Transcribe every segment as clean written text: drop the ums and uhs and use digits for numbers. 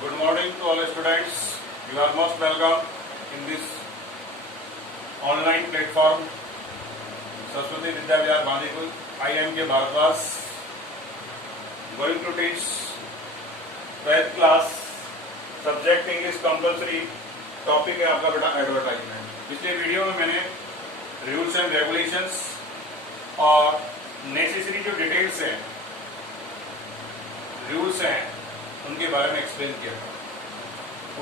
Good morning to all students. You are most welcome in this online platform. Saraswati Vidya Vihar Bandikul. I am K. Bharadwaj. Going to teach 12th class. Subject English compulsory. Topic है आपका बेटा advertisement. पिछले video में मैंने rules and regulations और necessary जो details हैं, rules हैं, उनके बारे में एक्सप्लेन किया था.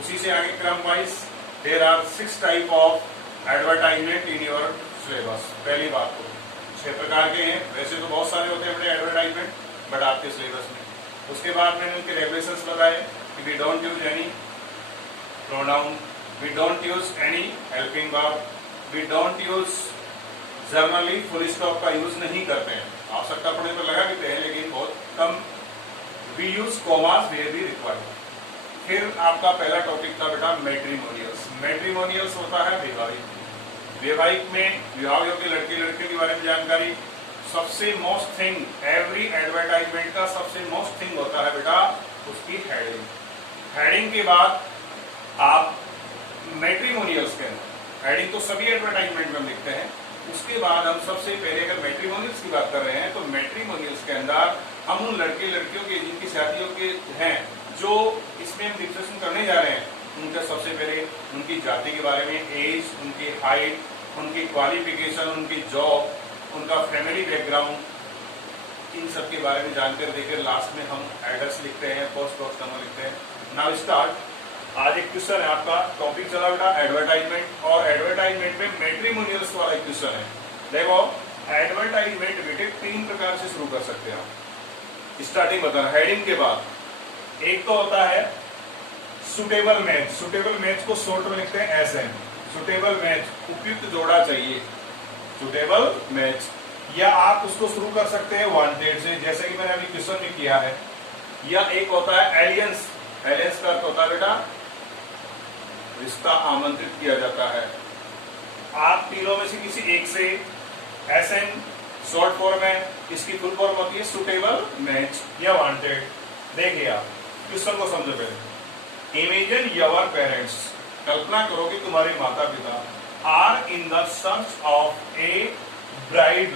उसी से आगे क्रम wise there are 6 type of advertisement in your syllabus. पहली बात तो 6 प्रकार के हैं. वैसे तो बहुत सारे होते हैं अपने एडवर्टाइजमेंट, बट आपके सिलेबस में. उसके बाद मैंने उनके रेगुलेशंस बताए कि we don't use any pronoun, we don't use any helping verb, we don't use generally full stop का यूज नहीं करते हैं. आवश्यकता पड़ने पर लगा देते हैं, लेकिन बहुत कम. We use commas where we required. फिर आपका पहला टॉपिक था बेटा मैट्रिमोनियल्स. मैट्रिमोनियल्स होता है वैवाहिक. वैवाहिक में विवाह योग्य लड़के लड़के के बारे में जानकारी. सबसे मोस्ट थिंग एवरी एडवर्टाइजमेंट का सबसे मोस्ट थिंग होता है बेटा उसकी हेडिंग. हेडिंग के बाद आप मैट्रिमोनियल्स के अंदर हेडिंग तो सभी एडवर्टाइजमेंट में हम लिखते हैं. उसके बाद हम सबसे पहले अगर मैट्रिमोनियल्स की बात कर रहे हैं तो मैट्रिमोनियल्स के अंदर हम उन लड़के लड़कियों के जिनकी शादियों के हैं जो इसमें हम डिस्कशन करने जा रहे हैं, उनका सबसे पहले उनकी जाति के बारे में, एज, उनकी हाइट, उनकी क्वालिफिकेशन, उनकी जॉब, उनका फैमिली बैकग्राउंड, इन सब के बारे में जानकर देकर लास्ट में हम एड्रेस लिखते हैं, पोस्ट बॉक्स नंबर लिखते हैं. Now start. आज एक क्वेश्चन है आपका. टॉपिक चला बेटा एडवर्टाइजमेंट, और एडवर्टाइजमेंट में मैट्रिमोनियल्स वाला एक क्वेश्चन है. देखो एडवर्टाइजमेंट बेटे 3 प्रकार से शुरू कर सकते हैं आप. स्टार्टिंग बताना हेडिंग के बाद. एक तो होता है सुटेबल मैच. सुटेबल मैच को शॉर्ट में लिखते हैं एसएम. सुटेबल मैच, उपयुक्त जोड़ा चाहिए, सुटेबल मैच. या आप उसको शुरू कर सकते हैं वांटेड से, जैसे कि मैंने अभी क्वेश्चन में किया है. या एक होता है एलियंस. एलियंस का अर्थ होता है बेटा रिश्ता आमंत्रित किया जाता है. आप तीनों में से किसी एक से एसएन शॉर्ट फॉर्म है, इसकी फुल फॉर्म होती है सुटेबल मैच या वांटेड. देखिए आप क्वेश्चन को समझो पहले. Imagine your parents. कल्पना करो कि तुम्हारे माता पिता are in the search of a bride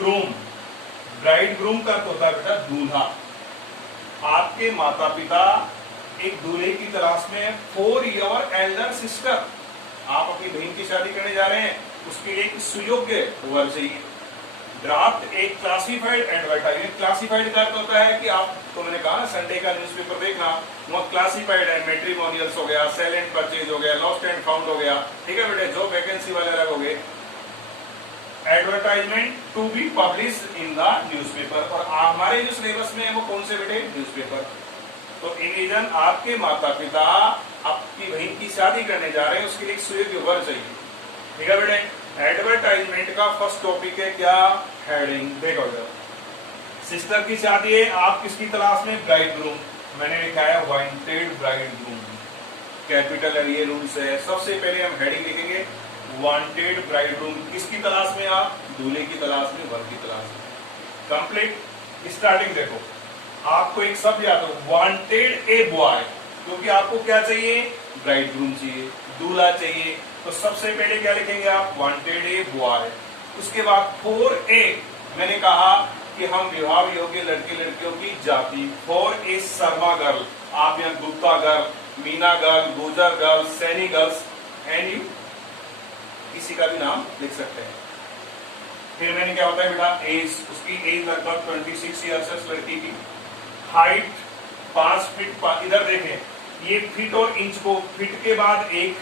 groom. Bride groom का अर्थ होता है बेटा दूल्हा. आपके माता पिता एक दूल्हे की तलाश में फॉर योर एल्डर सिस्टर. आप अपनी बहन की शादी करने जा रहे हैं, उसके लिए एक सुयोग्य वर चाहिए. ड्राफ्ट एक क्लासिफाइड एडवर्टाइजमेंट. क्लासिफाइड का अर्थ होता है कि आप, तो मैंने कहा ना संडे का न्यूज़पेपर देखना, वह क्लासिफाइड है. मैट्रिमोनियल्स हो गया, सेल एंड परचेज हो गया, लॉस्ट एंड फाउंड हो गया. ठीक है बेटे, जो वैकेंसी वाले अलग हो गए. Advertisement to be publish in the newspaper. और हमारे जो सिलेबस में है वो कौन से बेटे न्यूज़पेपर. तो इमेजिन आपके माता पिता आपकी बहन की शादी करने जा रहे हैं, उसके लिए एक सुयोग्य वर चाहिए. ठीक है बेटे. एडवर्टाइजमेंट का फर्स्ट टॉपिक है क्या, हेडिंग. देखो इधर सिस्टर की शादी है, आप किसकी तलाश में, ब्राइड ग्रूम. मैंने लिखा है वांटेड ब्राइड ग्रूम. कैपिटल है, ये रूल्स है. सबसे पहले हम हेडिंग लिखेंगे वांटेड ब्राइड ग्रूम. किसकी तलाश में, आप दूल्हे की तलाश में, वर की तलाश में. कंप्लीट. स्टार्टिंग देखो, आपको एक शब्द याद हो, वांटेड ए बॉय. क्योंकि आपको क्या चाहिए, ब्राइड ग्रूम चाहिए, दूल्हा चाहिए. तो सबसे पहले क्या लिखेंगे आप, वांटेड ए बॉय. उसके बाद फॉर ए, मैंने कहा कि हम विवाह योग्य लड़के लड़कियों की जाति. For a Sharma girl. आप यहाँ गुप्ता गर्ल, मीना गर्ल, गुजर गर्ल, सैनी गर्ल्स, एनी किसी का भी नाम लिख सकते हैं. फिर मैंने क्या होता है बेटा एज. उसकी एज लगभग 26 ईयर्स है लड़की की. Height 5 feet. इधर देखें, ये फीट और इंच को, फीट के बाद एक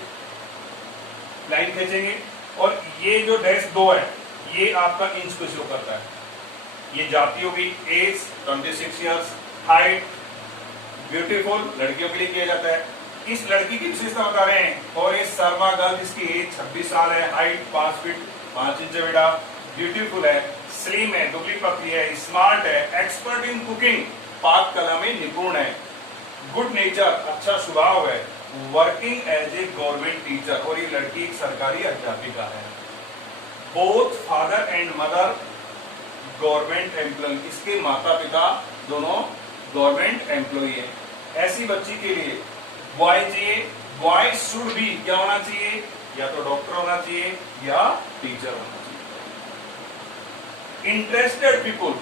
लाइन खींचेंगे और ये जो डैश 2 है ये आपका इंच को शो करता है. ये जाति होगी. As 26 years. हाइट ब्यूटीफुल, लड़कियों के लिए किया जाता है. इस लड़की की विशेषता बता रहे हैं. और ये शर्मा गर्ल जिसकी एज 26 साल है, हाइट 5 फीट 5 इंच है बेटा, ब्यूटीफुल है, स्लिम है, दुबली पतली है, स्मार्ट है, एक्सपर्ट इन कुकिंग, पाक कला में निपुण है, गुड नेचर, अच्छा स्वभाव है, working as a government teacher. और ये लड़की एक सरकारी अध्यापिका है. Both father and mother government employ. इसके माता पिता दोनों गवर्नमेंट एम्प्लॉई है. ऐसी बच्ची के लिए बॉय चाहिए, बॉय शुड बी क्या होना चाहिए, या तो डॉक्टर होना चाहिए या टीचर होना चाहिए। इंटरेस्टेड पीपुल,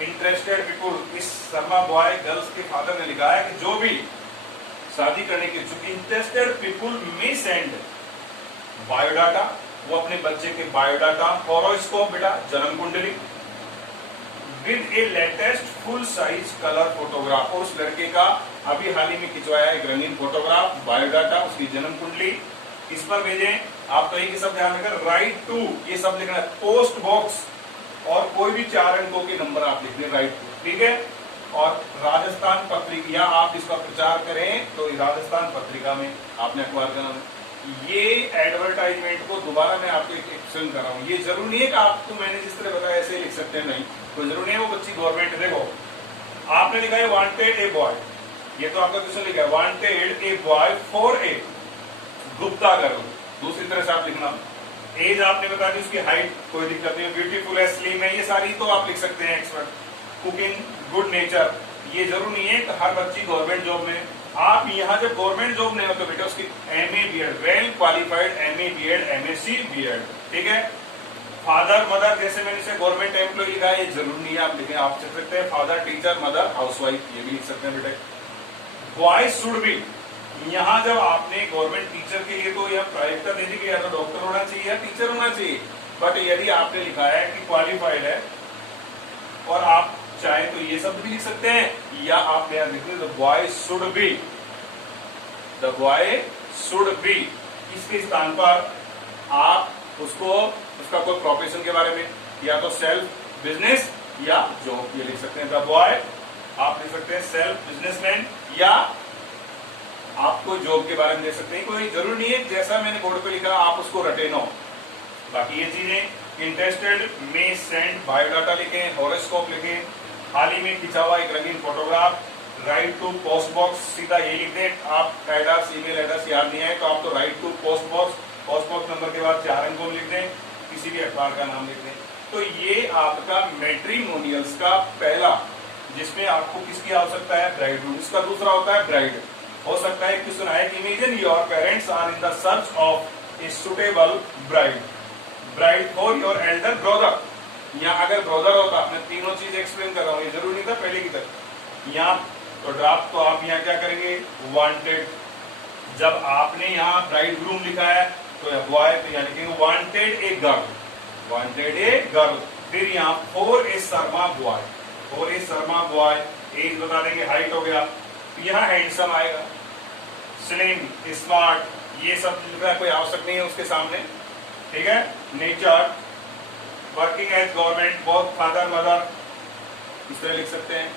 इंटरेस्टेड पीपुल, इस शर्मा बॉय गर्ल्स के फादर ने लिखा है कि जो भी शादी करने के इच्छुक इंटरेस्टेड पीपुल में सेंड बायोडाटा, वो अपने बच्चे के बायोडाटा, हॉरोस्कोप बेटा जन्म कुंडली, with A latest full size colour photograph, और उस लड़के का अभी हाल ही में खिंचवाया एक रंगीन फोटोग्राफ, बायोडाटा, उसकी जन्म कुंडली इस पर भेजें। आप तो एक सब ध्यान रखकर राइट टू ये सब लिखना है, पोस्ट बॉक्स और कोई भी 4 अंकों के नंबर आप लिख दें राइट टू, ठीक है। और राजस्थान पत्रिका आप इसका प्रचार करें तो राजस्थान पत्रिका में आपने अखबार का नाम, ये एडवर्टाइजमेंट को दोबारा मैं आपको एक फिल्म कर रहा हूँ। ये जरूरी नहीं है कि आपको मैंने जिस तरह बताया ऐसे लिख सकते हैं, नहीं, कोई जरूरी नहीं है। वो बच्ची गवर्नमेंट, देखो आपने लिखा है वांटेड ए बॉय, ये तो आपका क्वेश्चन लिखा है wanted a boy for A Gupta girl, दूसरी तरह से आप लिखना। एज आपने बता दी, उसकी हाइट कोई दिक्कत नहीं, ब्यूटीफुल है, स्लिम है, ये सारी तो आप लिख सकते हैं। एक्सपर्ट, कुकिंग, गुड नेचर, ये जरूरी नहीं है कि हर बच्ची गवर्नमेंट जॉब में। आप यहाँ जब गवर्नमेंट जॉब नहीं हो तो बेटा उसकी MA BEd, well qualified MA BEd, MSc BEd, ठीक है। फादर मदर, जैसे मैंने इसे गवर्नमेंट एम्प्लॉय लिखा है, ये जरूरी नहीं है आप लिखें, आप लिख सकते हैं फादर टीचर, मदर हाउसवाइफ, ये भी लिख सकते हैं बेटे। बॉय शुड बी, यहाँ जब आपने गवर्नमेंट टीचर के लिए तो यह प्रायोरिकता दे दी कि या तो डॉक्टर होना चाहिए या टीचर होना चाहिए, बट यदि आपने लिखा है कि क्वालिफाइड है और आप चाहे तो ये शब्द भी लिख सकते हैं, या आप यहाँ लिख दें the boy should be, the boy should be, इसके स्थान पर आप उसको उसका कोई प्रोफेशन के बारे में या तो सेल्फ बिजनेस या जॉब ये लिख सकते हैं। द बॉय आप लिख सकते हैं सेल्फ बिजनेसमैन, या आपको जॉब के बारे में दे सकते हैं, कोई जरूरी नहीं है जैसा मैंने बोर्ड पे लिखा आप उसको रटे नो। बाकी ये चीजें इंटरेस्टेड में सेंड बायोडाटा लिखें, हॉरोस्कोप लिखें, हाल ही में खिंचा हुआ एक रंगीन photograph, write to post box, सीधा ये लिख दें। आप एड्रेस, ईमेल एड्रेस याद नहीं है तो आप तो write to post box, post box number के बाद 4 अंकों में लिख दें, किसी भी अखबार का नाम लिख दें। तो ये आपका मैट्रिमोनियल्स का पहला, जिसमें आपको किसकी आवश्यकता है, ब्राइडग्रूम, इसका दूसरा होता है ब्राइड। हो सकता है क्वेश्चन आए कि imagine your parents are in the search of a suitable bride, bride for your elder brother. यहाँ अगर ब्रदर होता, आपने तीनों चीज एक्सप्लेन कर रहा हूँ, ये जरूरी नहीं था पहले की तरह। यहाँ तो ड्राफ्ट तो आप यहाँ क्या करेंगे, वांटेड, जब आपने यहाँ ब्राइड ग्रूम लिखा है तो यह बॉय, तो यहाँ लिखेंगे wanted a girl, wanted a girl. फिर यहाँ for a Sharma boy, for a Sharma boy, age बता देंगे, हाइट हो गया, यहाँ हैंडसम आएगा, स्लिम, स्मार्ट, ये सब लिखना कोई आवश्यक नहीं है उसके सामने, ठीक है। Nature, working as government, both father mother, इस तरह लिख सकते हैं।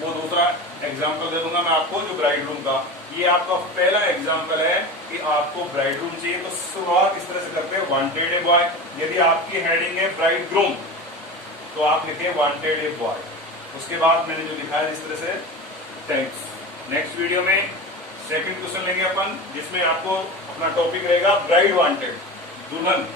वो दूसरा एग्जाम्पल दे दूंगा मैं आपको जो ब्राइड रूम का, ये आपका पहला एग्जाम्पल है कि आपको ब्राइड रूम चाहिए तो शुरुआत इस तरह से करते हैं, वांटेड ए बॉय। यदि आपकी हेडिंग है ब्राइड ग्रूम तो आप लिखे वांटेड ए बॉय, उसके बाद मैंने जो लिखा है इस तरह से, थैंक्स। नेक्स्ट वीडियो में सेकंड क्वेश्चन लेंगे अपन, जिसमें आपको अपना टॉपिक रहेगा ब्राइड वांटेड, दुल्हन